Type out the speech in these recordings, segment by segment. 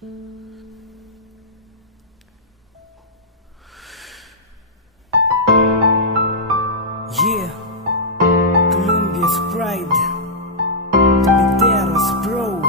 Yeah, Columbia's pride, Piteros bro.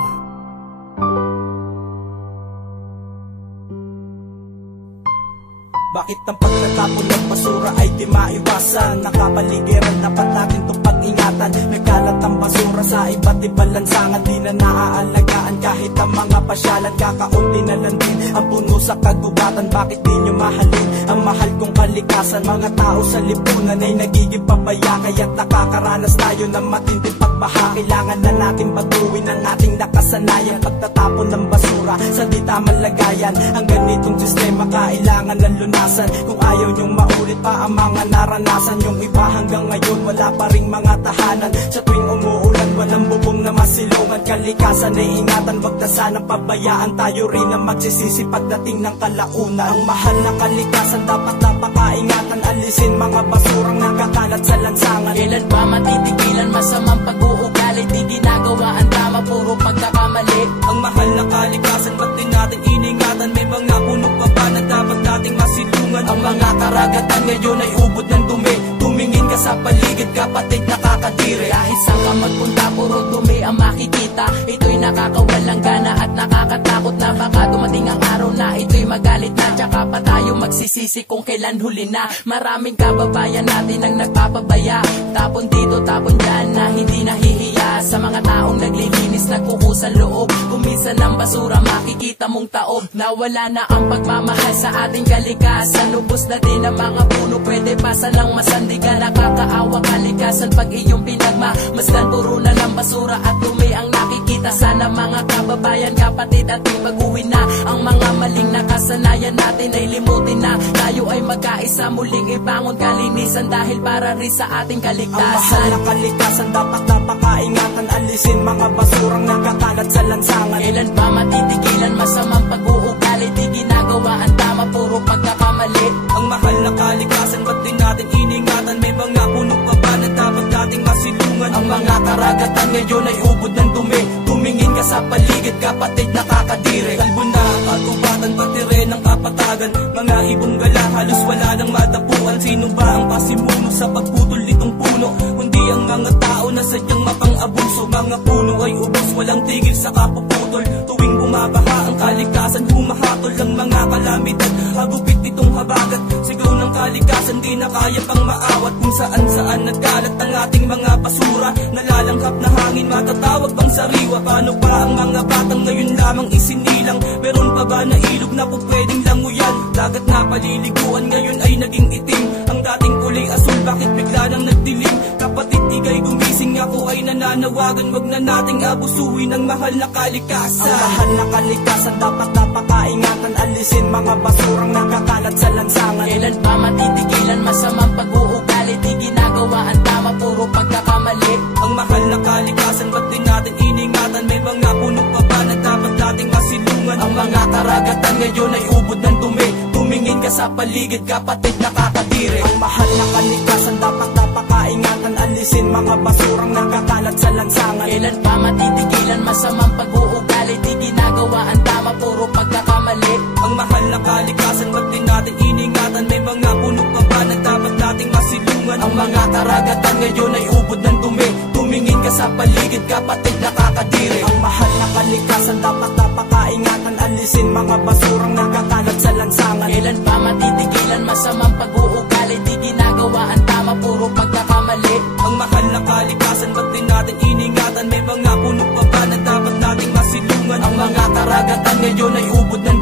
Bakit ang pagtatapon ng basura ay di maiwasan? Nakapaligiran, dapat natin itong pag-ingatan. May kalat ang basura sa iba't ibang lansangan, di na naaalagaan kahit ang mga pasyalan. Kakaunti na lang din ang puno sa kagubatan. Bakit di nyo mahalin ang mahal kong kalikasan? Mga tao sa lipunan ay nagiging pabaya, kaya't nakakaranas tayo ng matinding pagbaha. Kailangan na natin batuin ang ating nakasanayan. Pagtatapon ng basura sa di tamang lagayan. Ang ganitong sistema kailangan ng lunasan. Kung ayaw nyong maulit pa ang mga naranasan, yung iba hanggang ngayon wala pa ring mga tahanan. Sa tuwing umuulan walang bubong na masilungan. Kalikasan ay ingatan, wag na sanang pabayaan. Tayo rin ang magsisisi pagdating ng kalaunan. Ang mahal na kalikasan dapat napakaingatan. Alisin mga basurang nakakalat sa lansangan. Kailan ba matitigilan masamang pag-uugali? Di ginagawa ang tama, puro pagkakamali. Ang mahal na kalikasan, ba't din natin iningatan? May mga puno pa ba na dapat nating masilungan? Ang mga karagatan ngayon ay ubod ng dumi. Tumingin ka sa paligid, kapatid, nakakadiri. Kahit saan ka magpunta, puro dumi ang makikita. Ito'y nakakawalang gana at nakakatakot na baka dumating ang araw na ito'y magalit na. Tsaka pa tayo magsisisi kung kailan huli na. Maraming kababayan natin ang nagpapabaya. Tapon dito, tapon dyan na hindi nahihiya. Sa mga taong naglilinis, nagkukusan loob. Kuminsan ng basura, makikita mong taob. Nawala na ang pagmamahal sa ating kalikasan. Lubos na din ang mga puno, pwede pa salang masandigan. Nakakaawa kalikasan pag iyong pinagmamasdan. Puro na lang basura at dumi ang nakikita. Sana mga kababayan, kapatid, at pag-uwi na ang mga maling nakasanayan natin ay limutin na. Tayo ay magkaisa, muling ibangon kalinisan dahil para rin sa ating kaligtasan. Ang mahal na kalikasan dapat napakaingatan. Alisin mga basurang nakakalat sa lansangan. Kailan ba matitigilan masamang pag-uugali? Di ginagawa ang tama, puro pagkakamali. Ang mahal na kalikasan, ba't din natin iningatan? May mga puno pa ba na dapat nating masilungan? Ang mga karagatan ngayon ay ubod ng dumi. Tumingin ka sa paligid, kapatid, nakakadiri. Kalbo na kagubatan, pati rin ang kapatagan. Mga ibong gala, halos wala nang matapuan. Sino ba ang pasimuno sa pagputol nitong puno? Kundi ang mga tao na sadyang mapang-abuso. Mga puno ay ubos, walang tigil sa kapuputol. Tuwing bumabaha ang kalikasan, humahatol ang mga kalamidad. Hagupit itong habagat, sigaw ng kalikasan, di na kaya pang maawat. Kung saan-saan nagkalat ang ating mga basura. Nalalanghap na hangin, matatawag bang sariwa? Paano pa ang mga batang ngayon lamang isinilang? Meron pa ba na ilog na po pwedeng languyan? Dagat na paliliguan ngayon ay naging itim. Ang dating kulay asul, bakit bigla nang nagdilim? Kapatid, ika'y gumising, ako ay nananawagan. Wag na nating abusuin ang mahal na kalikasan. Ang mahal na kalikasan dapat napakaingatan. Alisin mga basurang nakakalat sa lansangan. Kailan ba matitigilan masamang pag-uugali? Di ginagawa ang tama, puro pagkakamali. Ang mahal na kalikasan, ba't din natin iningatan? May mga puno pa ba na dapat nating masilungan? Ang mga karagatan ngayon ay ubod ng dumi. Tumingin ka sa paligid, kapatid, nakakadiri. Ang mahal na kalikasan dapat napakaingatan. Alisin mga basurang nakakalat sa lansangan. Kailan pa matitigilan masamang pag-uugali? Di ginagawa ang tama, puro pagkakamali. Ang mahal na kalikasan, ba't din natin iningatan? May mga puno pa ba na dapat nating masilungan? Ang mga karagatan ngayon ay ubod ng dumi. Tumingin ka sa paligid, kapatid, nakakadiri. Ang mahal na kalikasan dapat napakaingatan. Alisin mga basurang nakakalat sa lansangan. Kailan pa matitigilan masamang pag-uugali? Di ginagawa ang tama, puro pagkakamali. Ang mahal na kalikasan, ba't din natin iningatan? May mga puno pa ba na dapat nating masilungan? Ang mga karagatan ngayon ay ubod ng